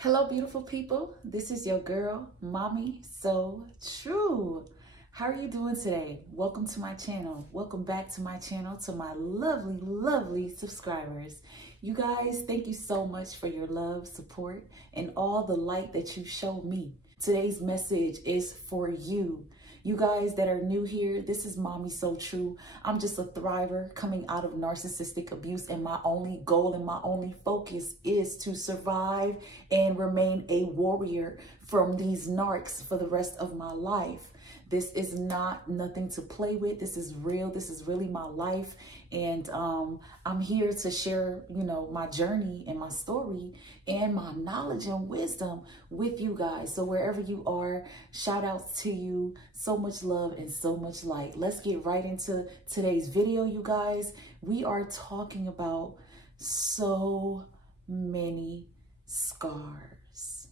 Hello, beautiful people. This is your girl, Mommy So True. How are you doing today? Welcome to my channel. Welcome back to my channel, to my lovely, lovely subscribers. You guys, thank you so much for your love, support, and all the light that you show me. Today's message is for you. You guys that are new here, this is Mommy So True. I'm just a thriver coming out of narcissistic abuse, and my only goal and my only focus is to survive and remain a warrior from these narcs for the rest of my life. This is not nothing to play with. This is real. This is really my life. And I'm here to share, my journey and my story and my knowledge and wisdom with you guys. So wherever you are, shout outs to you. So much love and so much light. Let's get right into today's video, you guys. We are talking about so many scars.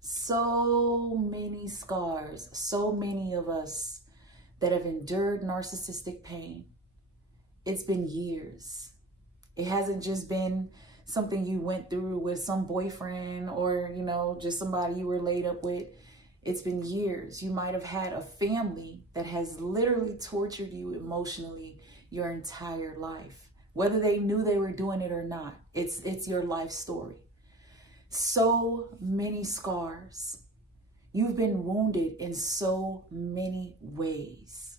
So many scars. So many of us that have endured narcissistic pain. It's been years. It hasn't just been something you went through with some boyfriend or, just somebody you were laid up with. It's been years. You might have had a family that has literally tortured you emotionally your entire life. Whether they knew they were doing it or not, it's your life story. So many scars. You've been wounded in so many ways.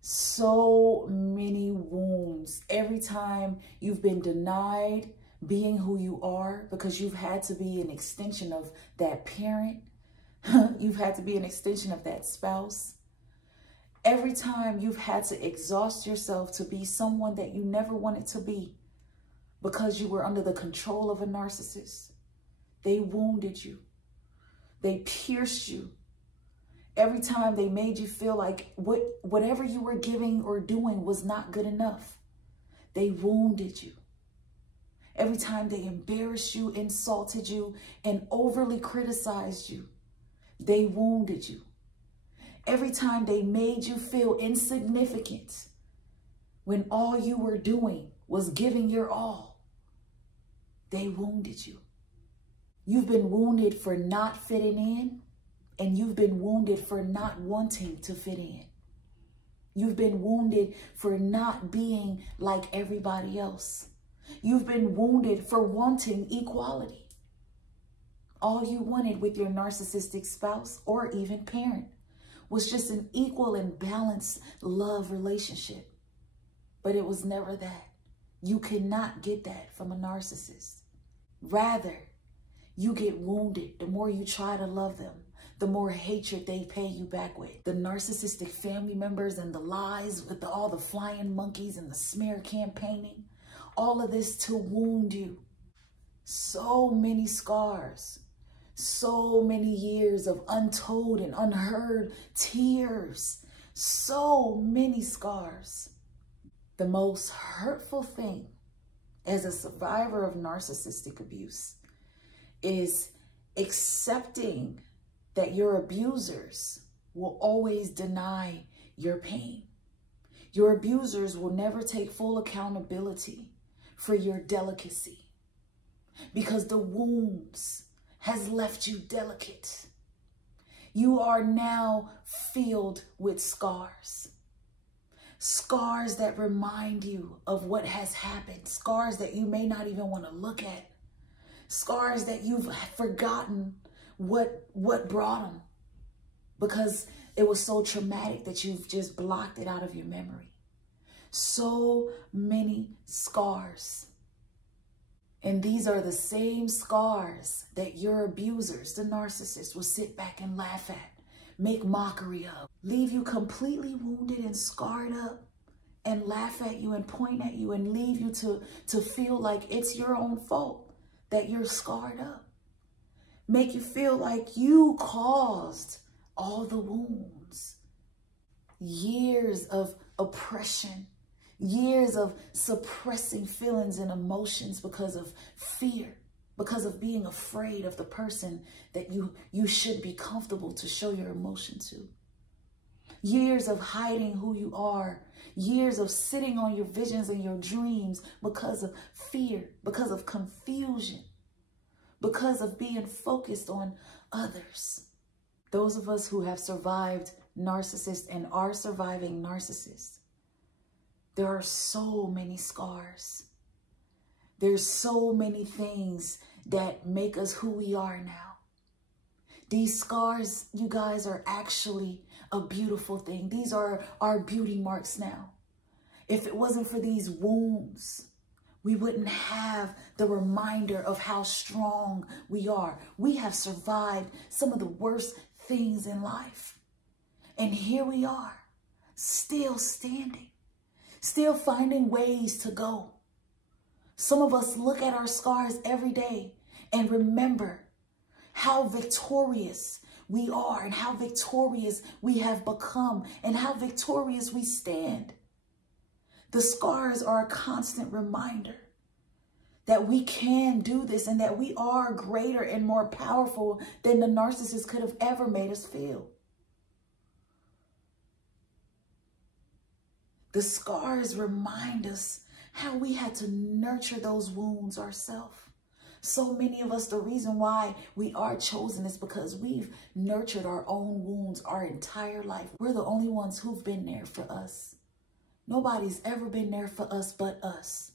So many wounds. Every time you've been denied being who you are because you've had to be an extension of that parent. You've had to be an extension of that spouse. Every time you've had to exhaust yourself to be someone that you never wanted to be because you were under the control of a narcissist. They wounded you. They pierced you. Every time they made you feel like whatever you were giving or doing was not good enough. They wounded you. Every time they embarrassed you, insulted you, and overly criticized you, they wounded you. Every time they made you feel insignificant when all you were doing was giving your all, they wounded you. You've been wounded for not fitting in. And you've been wounded for not wanting to fit in. You've been wounded for not being like everybody else. You've been wounded for wanting equality. All you wanted with your narcissistic spouse or even parent was just an equal and balanced love relationship. But it was never that. You cannot get that from a narcissist. Rather, you get wounded the more you try to love them. The more hatred they pay you back with. The narcissistic family members and the lies with all the flying monkeys and the smear campaigning. All of this to wound you. So many scars. So many years of untold and unheard tears. So many scars. The most hurtful thing as a survivor of narcissistic abuse is accepting that your abusers will always deny your pain. Your abusers will never take full accountability for your delicacy because the wounds has left you delicate. You are now filled with scars. Scars that remind you of what has happened. Scars that you may not even want to look at. Scars that you've forgotten what brought them because it was so traumatic that you've just blocked it out of your memory. So many scars. And these are the same scars that your abusers, the narcissists, will sit back and laugh at, make mockery of, leave you completely wounded and scarred up, and laugh at you and point at you and leave you to feel like it's your own fault that you're scarred up. Make you feel like you caused all the wounds. Years of oppression, years of suppressing feelings and emotions because of fear, because of being afraid of the person that you should be comfortable to show your emotion to. Years of hiding who you are, years of sitting on your visions and your dreams because of fear, because of confusion. because of being focused on others. Those of us who have survived narcissists and are surviving narcissists, there are so many scars. There's so many things that make us who we are now. These scars, you guys, are actually a beautiful thing. These are our beauty marks now. If it wasn't for these wounds, we wouldn't have the reminder of how strong we are. We have survived some of the worst things in life. And here we are, still standing, still finding ways to go. Some of us look at our scars every day and remember how victorious we are and how victorious we have become and how victorious we stand. The scars are a constant reminder that we can do this and that we are greater and more powerful than the narcissist could have ever made us feel. The scars remind us how we had to nurture those wounds ourselves. So many of us, the reason why we are chosen is because we've nurtured our own wounds our entire life. We're the only ones who've been there for us. Nobody's ever been there for us but us.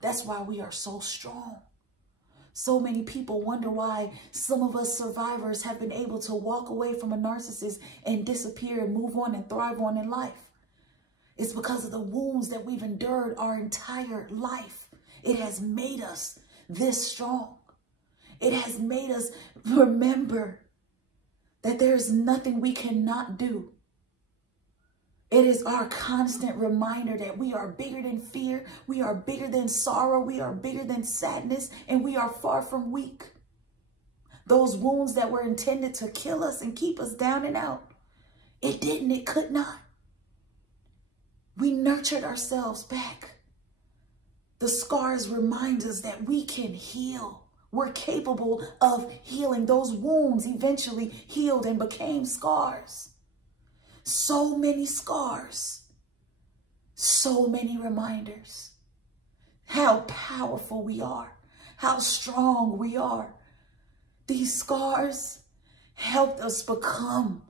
That's why we are so strong. So many people wonder why some of us survivors have been able to walk away from a narcissist and disappear and move on and thrive on in life. It's because of the wounds that we've endured our entire life. It has made us this strong. It has made us remember that there's nothing we cannot do. It is our constant reminder that we are bigger than fear, we are bigger than sorrow, we are bigger than sadness, and we are far from weak. Those wounds that were intended to kill us and keep us down and out, it didn't, it could not. We nurtured ourselves back. The scars remind us that we can heal. We're capable of healing. Those wounds eventually healed and became scars. So many scars. So many reminders. How powerful we are. How strong we are. These scars helped us become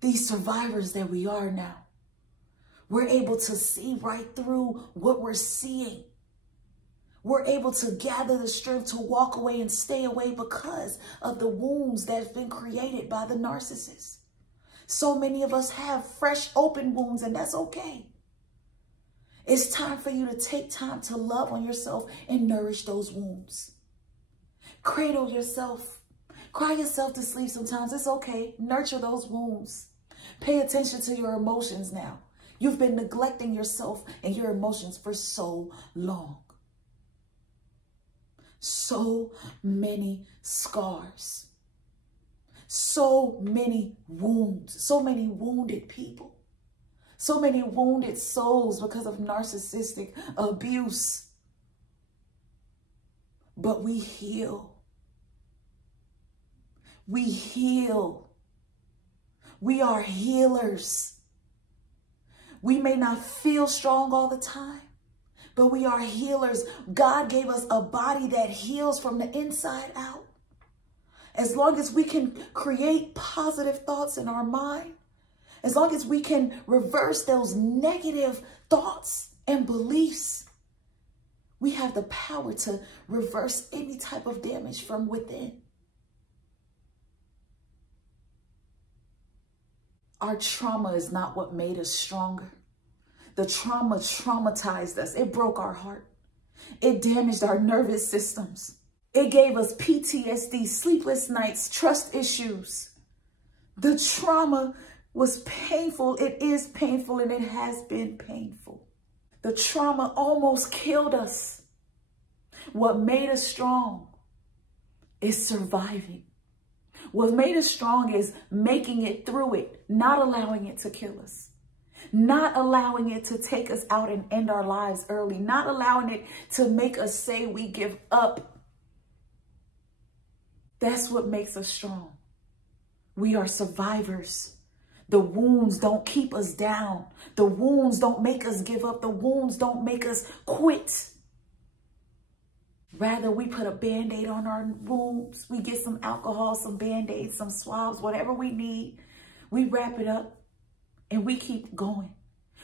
these survivors that we are now. We're able to see right through what we're seeing. We're able to gather the strength to walk away and stay away because of the wounds that have been created by the narcissist. So many of us have fresh, open wounds, and that's okay. It's time for you to take time to love on yourself and nourish those wounds. Cradle yourself. Cry yourself to sleep sometimes. It's okay. Nurture those wounds. Pay attention to your emotions now. You've been neglecting yourself and your emotions for so long. So many scars. So many wounds. So many wounded people. So many wounded souls because of narcissistic abuse. But we heal. We heal. We are healers. We may not feel strong all the time, but we are healers. God gave us a body that heals from the inside out. As long as we can create positive thoughts in our mind, as long as we can reverse those negative thoughts and beliefs, we have the power to reverse any type of damage from within. Our trauma is not what made us stronger. The trauma traumatized us. It broke our heart. It damaged our nervous systems. It gave us PTSD, sleepless nights, trust issues. The trauma was painful. It is painful, and it has been painful. The trauma almost killed us. What made us strong is surviving. What made us strong is making it through it, not allowing it to kill us, not allowing it to take us out and end our lives early, not allowing it to make us say we give up. That's what makes us strong. We are survivors. The wounds don't keep us down. The wounds don't make us give up. The wounds don't make us quit. Rather, we put a Band-Aid on our wounds. We get some alcohol, some Band-Aids, some swabs, whatever we need. We wrap it up and we keep going.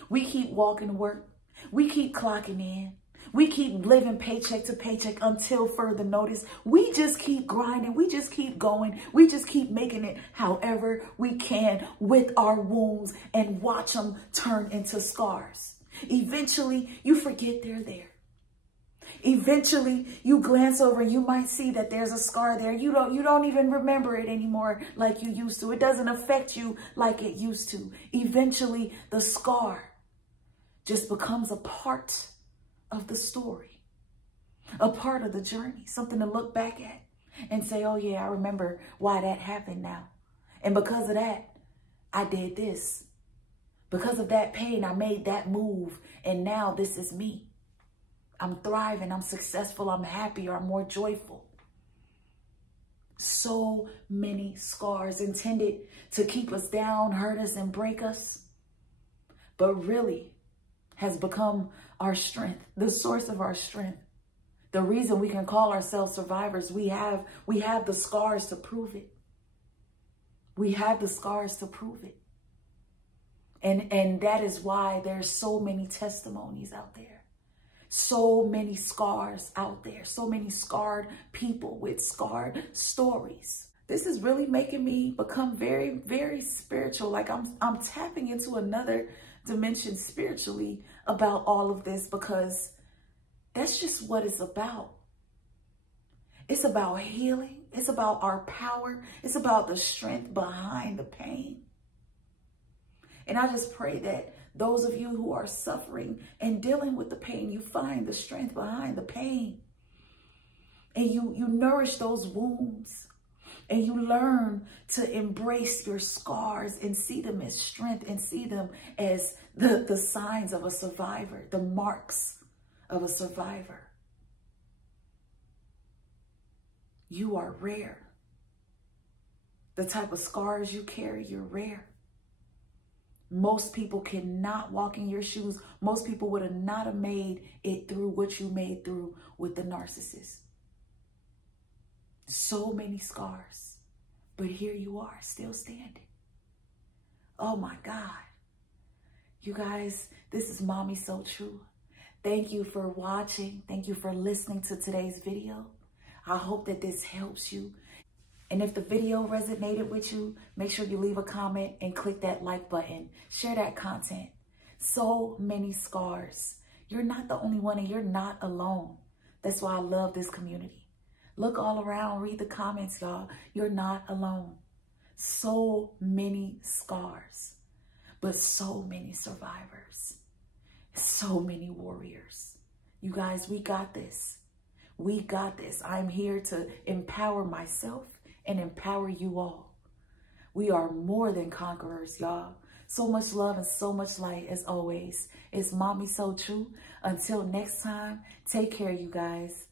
We keep walking to work. We keep clocking in. We keep living paycheck to paycheck until further notice. We just keep grinding. We just keep going. We just keep making it however we can with our wounds and watch them turn into scars. Eventually, you forget they're there. Eventually, you glance over and you might see that there's a scar there. You don't even remember it anymore like you used to. It doesn't affect you like it used to. Eventually, the scar just becomes a part of the story, a part of the journey, something to look back at and say, oh yeah, I remember why that happened now. And because of that, I did this. Because of that pain, I made that move. And now this is me. I'm thriving, I'm successful, I'm happier, I'm more joyful. So many scars intended to keep us down, hurt us, and break us, but really has become our strength, the source of our strength. The reason we can call ourselves survivors, we have the scars to prove it. We have the scars to prove it. And that is why there's so many testimonies out there. So many scars out there, so many scarred people with scarred stories. This is really making me become very, very spiritual. Like I'm tapping into another dimension spiritually about all of this, because that's just what it's about. It's about healing. It's about our power. It's about the strength behind the pain. And I just pray that those of you who are suffering and dealing with the pain, you find the strength behind the pain. And you nourish those wounds. And you learn to embrace your scars and see them as strength and see them as the signs of a survivor, the marks of a survivor. You are rare. The type of scars you carry, you're rare. Most people cannot walk in your shoes. Most people would have not have made it through what you made through with the narcissist. So many scars, but here you are, still standing. Oh my God. You guys, this is Mommy So True. Thank you for watching. Thank you for listening to today's video. I hope that this helps you. And if the video resonated with you, make sure you leave a comment and click that like button. Share that content. So many scars. You're not the only one and you're not alone. That's why I love this community. Look all around, read the comments, y'all. You're not alone. So many scars, but so many survivors. So many warriors. You guys, we got this. We got this. I'm here to empower myself and empower you all. We are more than conquerors, y'all. So much love and so much light as always. It's Mommy So True. Until next time, take care, you guys.